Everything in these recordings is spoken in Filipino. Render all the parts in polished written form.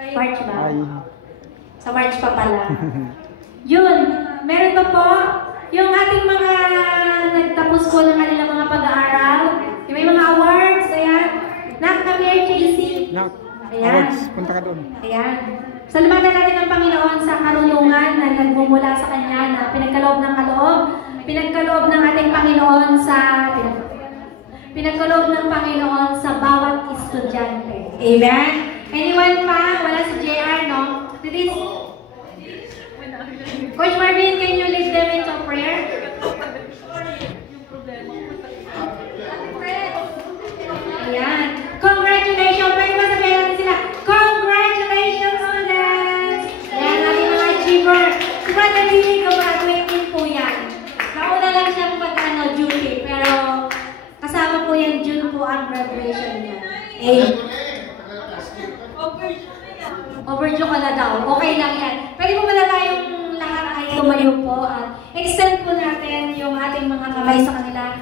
March ba? Ay. Sa March pa pala. Yun, meron pa po yung ating mga nagtapos po ng kanilang mga pag-aaral. May mga awards, ayan. Come here, Casey. Nak, Ayan. awards, punta ka doon. Ayan. Salamatan natin ang Panginoon sa karunungan na nagmumula sa Kanya na pinagkaloob ng kaloob. Pinagkaloob ng ating Panginoon sa pinagkaloob ng Panginoon sa bawat estudyante. Amen? Anyone pa? Wala si JR, no? This, Coach Marvin, can you lead them into prayer? Ayan. Congratulations! Pwede ba sabihin natin sila? Congratulations, students! Ayan, natin mga achiever. Si Brother Lee, graduating po yan. Nauna lang siyang duty, pero kasama po yan, June po ang graduation niya. Overdue ka na daw. Okay lang yan. Pwede po pala tayong lahat ay tumayo po at extend po natin yung ating mga kamay sa kanila.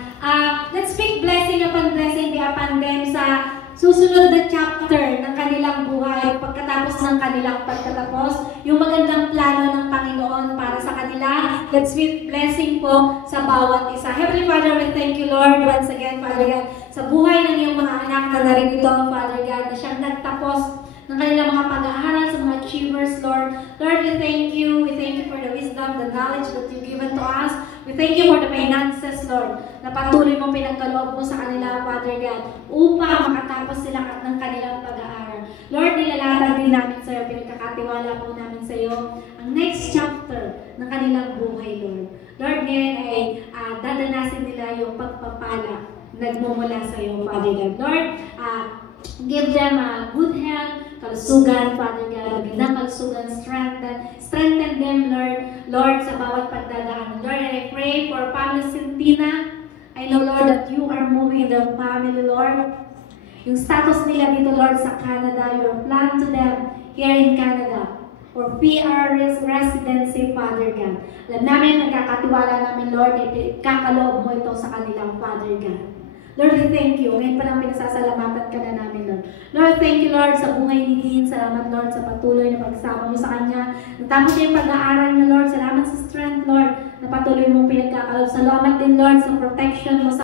Let's speak blessing upon them sa susunod na chapter ng kanilang buhay pagkatapos ng kanilang pagtatapos. Yung magandang plano ng Panginoon para sa kanila. Let's speak blessing po sa bawat isa. Heavenly Father, we thank you, Lord, once again, Father God, sa buhay ng iyong mga anak na narito, Father God, na siyang nagtapos ng kanilang mga pag-aaral sa mga achievers, Lord. Lord, we thank you. We thank you for the wisdom, the knowledge that you've given to us. We thank you for the finances, Lord, na patuloy mong pinagkaloob mo sa kanila, Father God, upang makatapos sila ng kanilang pag-aaral. Lord, nilalatan din namin sa iyo, pinagkakatiwala po namin sa iyo ang next chapter ng kanilang buhay, Lord. Lord, ngayon ay dadanasin nila yung pagpapala nagmumula sa iyo, Father God. Lord, give them good health, kalusugan, Father God, magandang kalusugan, strengthen them, Lord, sa bawat pagdadaan. Lord, and I pray for Pamela Centina. I know, Lord, that you are moving their family, Lord. Yung status nila dito, Lord, sa Canada, your plan to them here in Canada, for PR residency, Father God. Alam namin, nagkakatiwala namin, Lord, kakaloob mo ito sa kanilang, Father God. Lord, we thank you. Ngayon pa lang pinasasalamatan ka na namin, Lord. Lord, thank you, Lord, sa buhay ni Dean. Salamat, Lord, sa patuloy na pagsama mo sa kanya. Natapos niya yung pag-aaral niya, Lord. Salamat sa strength, Lord, na patuloy mong pinagkakaloob. Salamat din, Lord, sa protection mo sa